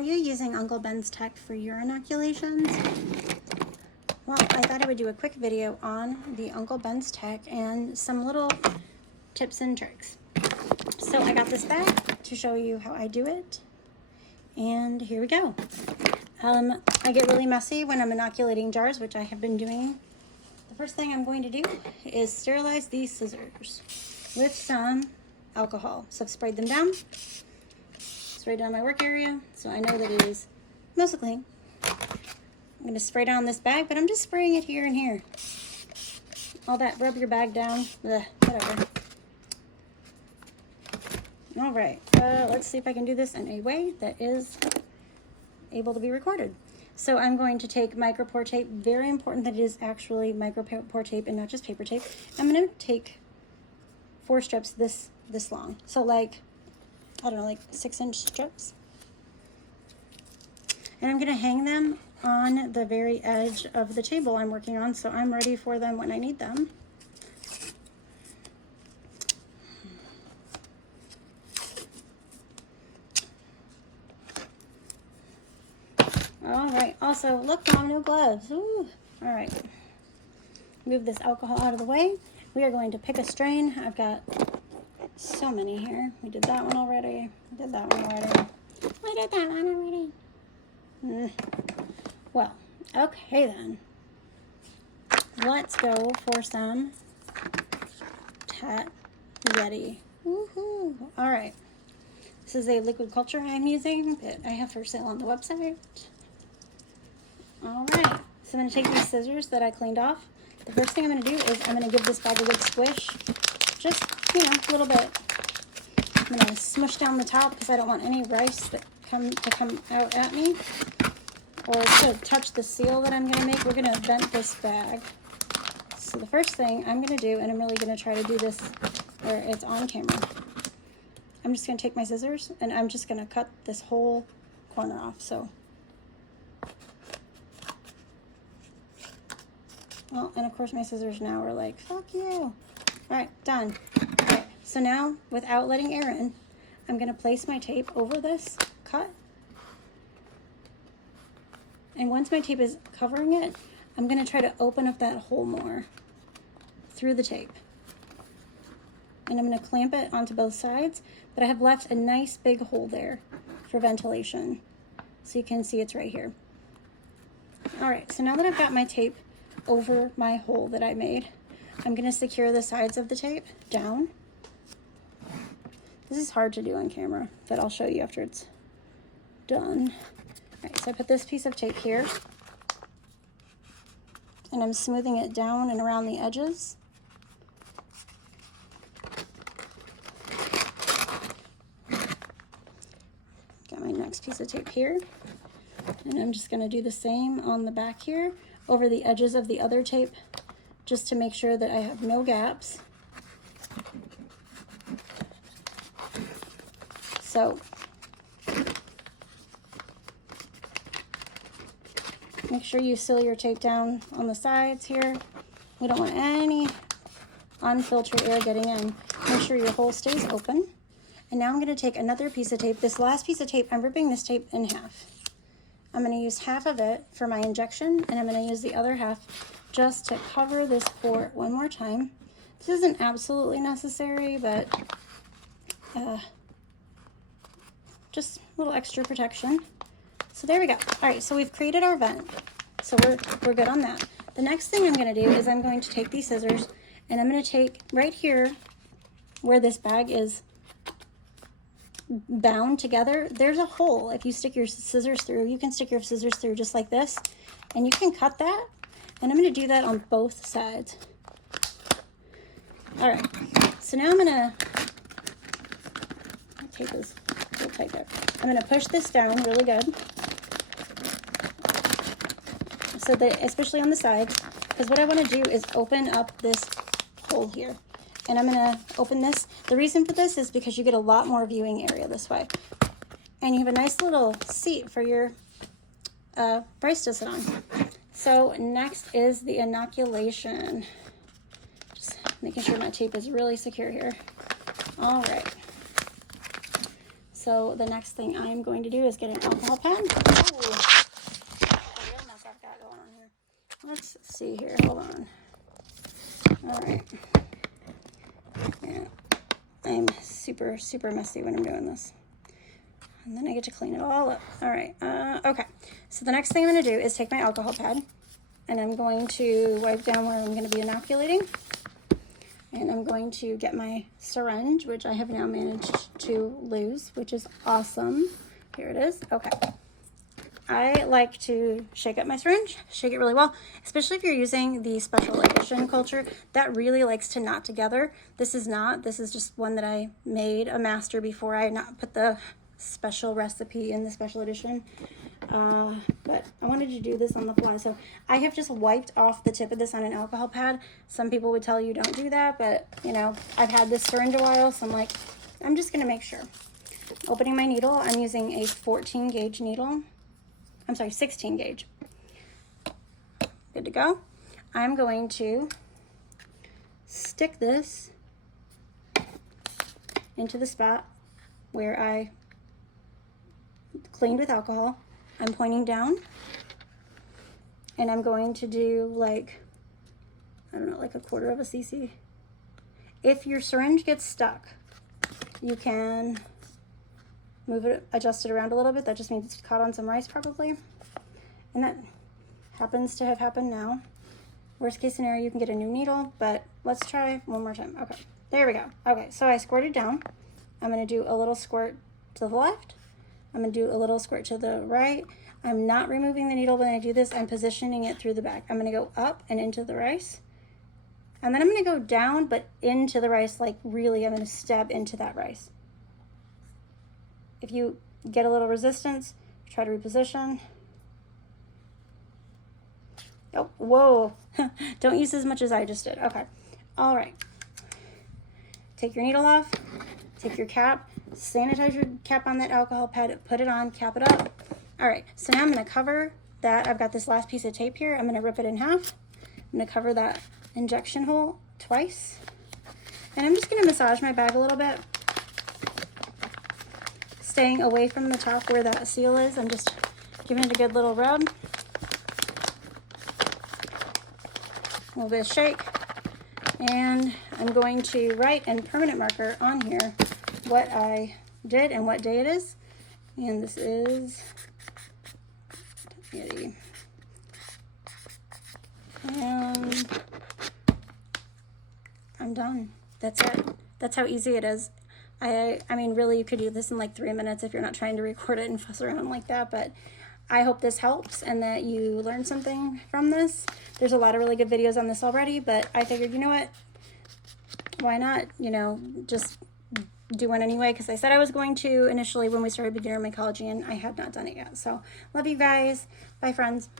Are you using Uncle Bens Tek for your inoculations? Well, I thought I would do a quick video on the Uncle Bens Tek and some little tips and tricks. So I got this bag to show you how I do it. And here we go. I get really messy when I'm inoculating jars, which I have been doing. The first thing I'm going to do is sterilize these scissors with some alcohol. So I've sprayed them down. Spray down my work area so I know that it is mostly clean. I'm going to spray down this bag, but I'm just spraying it here and here. All that rub your bag down, whatever. All right, let's see if I can do this in a way that is able to be recorded. So I'm going to take micropore tape. Very important that it is actually micropore tape and not just paper tape. I'm going to take 4 strips this long. So like, I don't know, like 6-inch strips. And I'm going to hang them on the very edge of the table I'm working on, so I'm ready for them when I need them. All right, also, look, Mom, no gloves. Ooh. All right, move this alcohol out of the way. We are going to pick a strain. I've got so many here. We did that one already. We did that one already. We did that one already. Well, okay then. Let's go for some Tat Yeti. Woohoo! All right. This is a liquid culture I'm using that I have for sale on the website. All right. So I'm going to take these scissors that I cleaned off. The first thing I'm going to do is I'm going to give this bag a good squish. Just, you know, a little bit. I'm going to smush down the top because I don't want any rice that to come out at me or to touch the seal that I'm going to make. We're going to vent this bag. So the first thing I'm going to do, and I'm really going to try to do this where it's on camera, I'm just going to take my scissors and I'm just going to cut this whole corner off. So, well, and of course my scissors now are like, fuck you. All right, done. All right, so now, without letting air in, I'm going to place my tape over this cut. And once my tape is covering it, I'm going to try to open up that hole more through the tape. And I'm going to clamp it onto both sides, but I have left a nice big hole there for ventilation. So you can see it's right here. All right, so now that I've got my tape over my hole that I made, I'm going to secure the sides of the tape down. This is hard to do on camera, but I'll show you after it's done. All right, so I put this piece of tape here, and I'm smoothing it down and around the edges. Got my next piece of tape here, and I'm just going to do the same on the back here over the edges of the other tape, just to make sure that I have no gaps. So make sure you seal your tape down on the sides here. We don't want any unfiltered air getting in. Make sure your hole stays open. And now I'm going to take another piece of tape. This last piece of tape, I'm ripping this tape in half. I'm going to use half of it for my injection, and I'm going to use the other half just to cover this port one more time. This isn't absolutely necessary, but just a little extra protection. So there we go. All right, so we've created our vent. So we're good on that. The next thing I'm going to do is I'm going to take these scissors, and I'm going to take right here where this bag is bound together, there's a hole. If you stick your scissors through, you can stick your scissors through just like this, and you can cut that. And I'm going to do that on both sides. All right, so now I'm going to take this a little tight there. I'm going to push this down really good, so that, especially on the sides, because what I want to do is open up this hole here. And I'm going to open this. The reason for this is because you get a lot more viewing area this way. And you have a nice little seat for your rice to sit on. So next is the inoculation. Just making sure my tape is really secure here. All right. So the next thing I'm going to do is get an alcohol pad. Ooh, that's a real mess I've got going on here. Let's see here. Hold on. All right. Yeah, I'm super, super messy when I'm doing this. And then I get to clean it all up. All right. Okay. So the next thing I'm going to do is take my alcohol pad, and I'm going to wipe down where I'm going to be inoculating. And I'm going to get my syringe, which I have now managed to lose, which is awesome. Here it is. Okay. I like to shake up my syringe, shake it really well, especially if you're using the special edition culture. That really likes to knot together. This is not. This is just one that I made a master before I not put the special recipe in the special edition. But I wanted to do this on the fly. So I have just wiped off the tip of this on an alcohol pad. Some people would tell you don't do that, but you know, I've had this syringe a while, so I'm like, I'm just gonna make sure. Opening my needle, I'm using a 14 gauge needle. I'm sorry, 16 gauge. Good to go. I'm going to stick this into the spot where I cleaned with alcohol. I'm pointing down, and I'm going to do like, I don't know, like a 1/4 of a cc. If your syringe gets stuck, you can move it, adjust it around a little bit. That just means it's caught on some rice probably. And that happens to have happened now. Worst case scenario, you can get a new needle, but let's try one more time. Okay, there we go. Okay, so I squirted down. I'm gonna do a little squirt to the left. I'm gonna do a little squirt to the right. I'm not removing the needle when I do this. I'm positioning it through the back. I'm gonna go up and into the rice. And then I'm gonna go down, but into the rice, like really, I'm gonna stab into that rice. If you get a little resistance, try to reposition. Oh, whoa. Don't use as much as I just did. Okay. All right. Take your needle off. Take your cap. Sanitize your cap on that alcohol pad. Put it on. Cap it up. All right. So now I'm going to cover that. I've got this last piece of tape here. I'm going to rip it in half. I'm going to cover that injection hole twice. And I'm just going to massage my bag a little bit. Staying away from the top where that seal is. I'm just giving it a good little rub. A little bit of shake. And I'm going to write in permanent marker on here what I did and what day it is. And this is, and I'm done. That's it. That's how easy it is. I mean, really, you could do this in like 3 minutes if you're not trying to record it and fuss around like that, but I hope this helps and that you learned something from this. There's a lot of really good videos on this already, but I figured, you know what? Why not, you know, just do one anyway, because I said I was going to initially when we started beginner mycology, and I had not done it yet. So, love you guys. Bye, friends.